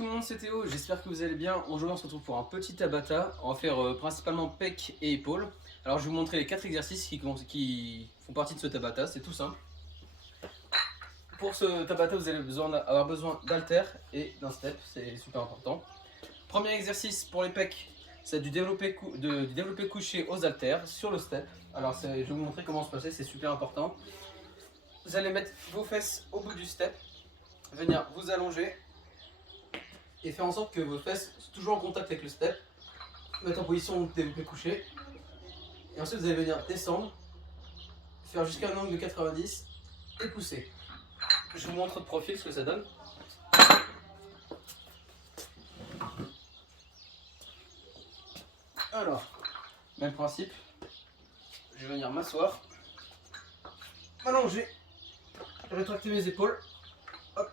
tout le monde, c'est Théo, j'espère que vous allez bien. Aujourd'hui on se retrouve pour un petit Tabata. On va faire principalement pec et épaules. Alors je vais vous montrer les 4 exercices qui font partie de ce Tabata, c'est tout simple. Pour ce Tabata vous allez avoir besoin d'haltères et d'un step, c'est super important. Premier exercice pour les pecs, c'est du développé couché aux haltères sur le step. Alors je vais vous montrer comment se passer, c'est super important. Vous allez mettre vos fesses au bout du step, venir vous allonger et faire en sorte que vos fesses soient toujours en contact avec le step, mettre en position développé couché, et ensuite vous allez venir descendre, faire jusqu'à un angle de 90 et pousser. Je vous montre de profil ce que ça donne. Alors, même principe, je vais venir m'asseoir, m'allonger, rétracter mes épaules, hop,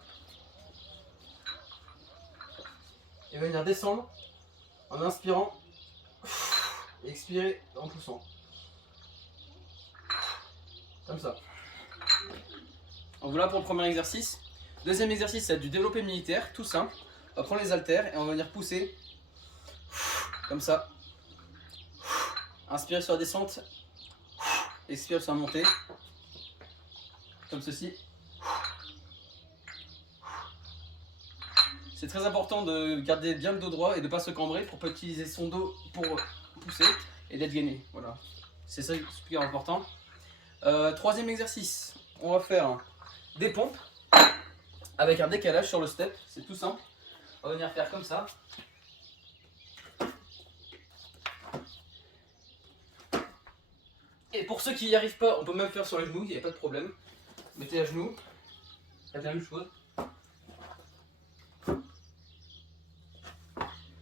et venir descendre en inspirant et expirer en poussant. Comme ça. Donc voilà pour le premier exercice. Deuxième exercice, c'est du développé militaire, tout simple. On va prendre les haltères et on va venir pousser comme ça. Inspirez sur la descente, expirez sur la montée, comme ceci. C'est très important de garder bien le dos droit et de ne pas se cambrer pour pas utiliser son dos pour pousser et d'être gainé. Voilà, c'est ça super important. Troisième exercice, on va faire des pompes avec un décalage sur le step, c'est tout simple. On va venir faire comme ça. Et pour ceux qui n'y arrivent pas, on peut même faire sur les genoux, il n'y a pas de problème. Mettez à genoux, faites la même chose.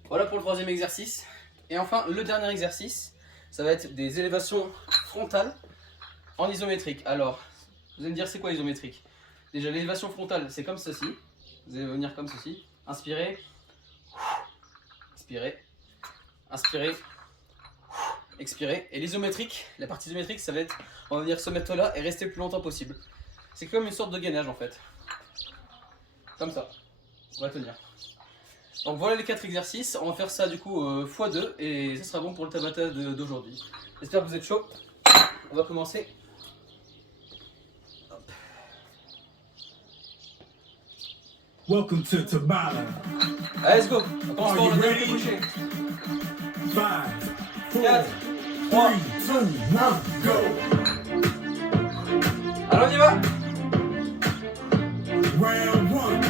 Voilà pour le troisième exercice. Et enfin, le dernier exercice, ça va être des élévations frontales en isométrique. Alors, vous allez me dire c'est quoi isométrique? Déjà, l'élévation frontale, c'est comme ceci. Vous allez venir comme ceci. Inspirez, expirez, inspirez, expirez. Et l'isométrique, la partie isométrique, ça va être, on va venir se mettre là et rester le plus longtemps possible. C'est comme une sorte de gainage en fait. Comme ça. On va tenir. Donc voilà les 4 exercices. On va faire ça du coup x2 et ça sera bon pour le Tabata d'aujourd'hui. J'espère que vous êtes chaud. On va commencer. Hop. Welcome to Tabata. Allez, let's go. On commence par le développé couché. 5, 4, 3, 3. 2, 1, go. Alors on y va. Round 1.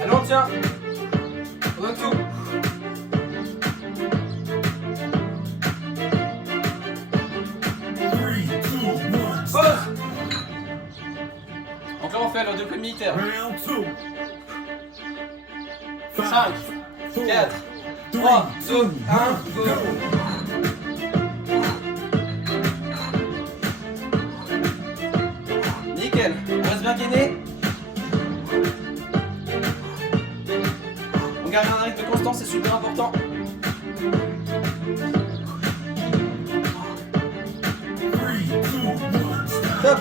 Allez, on tient. On donne tout. Pause. Donc là on fait le développé militaire. Round 2. 5, 4, 3, 2, 1, go. Nickel, on reste bien gainé. On garde un rythme constant, c'est super important. Top.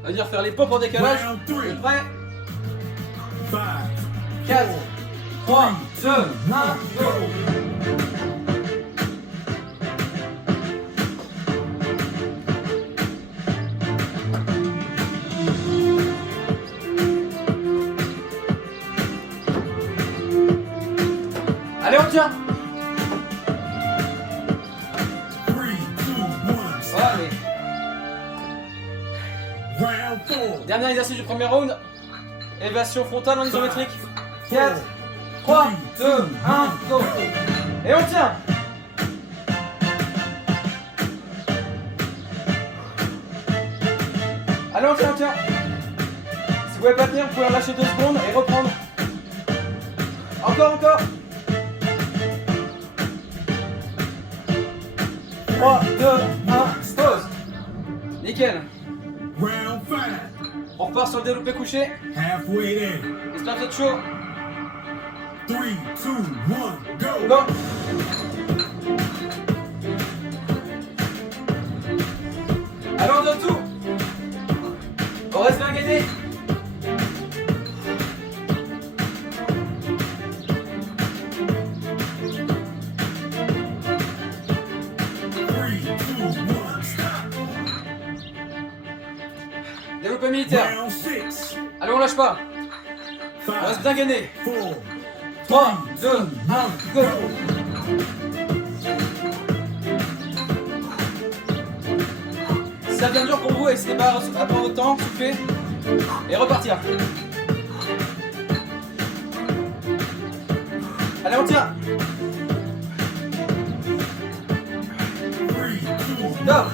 On va venir faire les pompes en décalage. Vous êtes prêts? 4, 3, 2, 1, go. Allez, on tient. Allez. Dernier exercice du premier round. Élévation frontale en isométrique. 4, 3, 2, 1, go. Et on tient. Allez, on tient, on tient. Si vous pouvez pas tenir, vous pouvez relâcher 2 secondes et reprendre. Encore, encore. 3, 2, 1, pause. Nickel. Round 5. On repart sur le développé couché. Halfway there. J'espère que vous êtes chaud. 3, 2, 1, go. Go. Allez, on donne tout. On reste bien gainé. Développé militaire. Round 6. Allez, on lâche pas. On reste 5, bien gainé. 4, 3, 2, 1, go. Si ça devient dur pour vous, n'hésitez pas à prendre votre temps, souffler et repartir. Allez, on tient. 3, 2, Stop.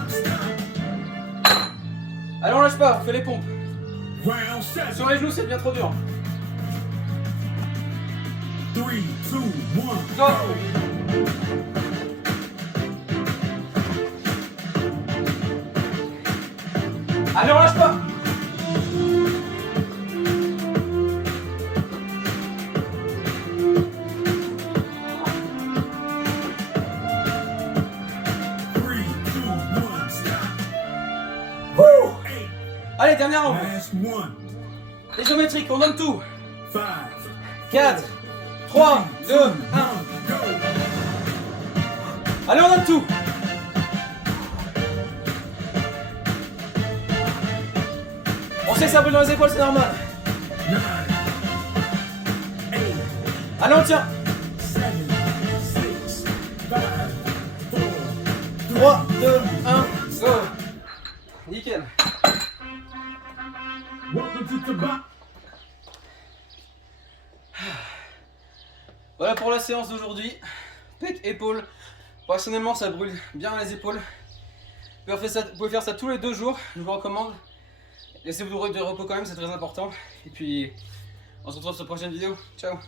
Allez, on lâche pas, on fait les pompes. round 7. Sur les genoux, c'est bien trop dur. 3, 2, 1, Go. Allez, on lâche pas. Allez, dernière rampe. Last one. Isométrique, on donne tout. 5, 4, 3, 2, 1. go. Allez, on donne tout. On sait que ça brûle dans les épaules, c'est normal. 9, 8, Allez, on tient. 7, 6, 5, 4, 3, 2, 1, go. Nickel. welcome to Tibet. Voilà pour la séance d'aujourd'hui. Pec, épaule. Personnellement, ça brûle bien les épaules. Vous pouvez faire ça tous les 2 jours, je vous recommande. Laissez-vous de repos quand même, c'est très important. Et puis, on se retrouve sur la prochaine vidéo. Ciao.